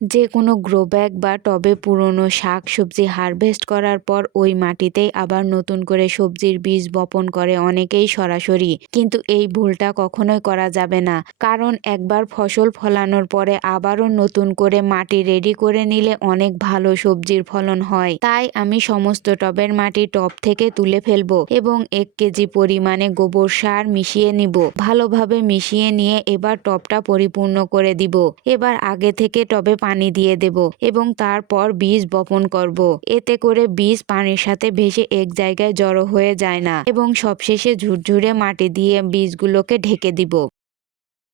যে কোনো grow bag বা টবে পুরনো শাক সবজি হারভেস্ট করার পর ওই মাটিতেই আবার নতুন করে সবজির বীজ বপন করে অনেকেই সরাসরি, কিন্তু এই ভুলটা কখনোই করা যাবে না। কারণ একবার ফসল ফলানোর পরে আবারও নতুন করে মাটি রেডি করে নিলে অনেক ভালো সবজির ফলন হয়। তাই আমি সমস্ত টবের মাটি টব থেকে তুলে ফেলবো এবং 1 কেজি পরিমাণে গোবর সার মিশিয়ে নিব। ভালোভাবে মিশিয়ে নিয়ে এবার টবটা পরিপূর্ণ করে দিব। এবার আগে থেকে টবে পানি দিয়ে দেব এবং তারপর বীজ বপন করব। এতে করে বীজ পানির সাথে ভেসে এক জায়গায় জড়ো হয়ে যায় না এবং সবশেষে ঝুরঝুরে মাটি দিয়ে বীজগুলোকে ঢেকে দিব।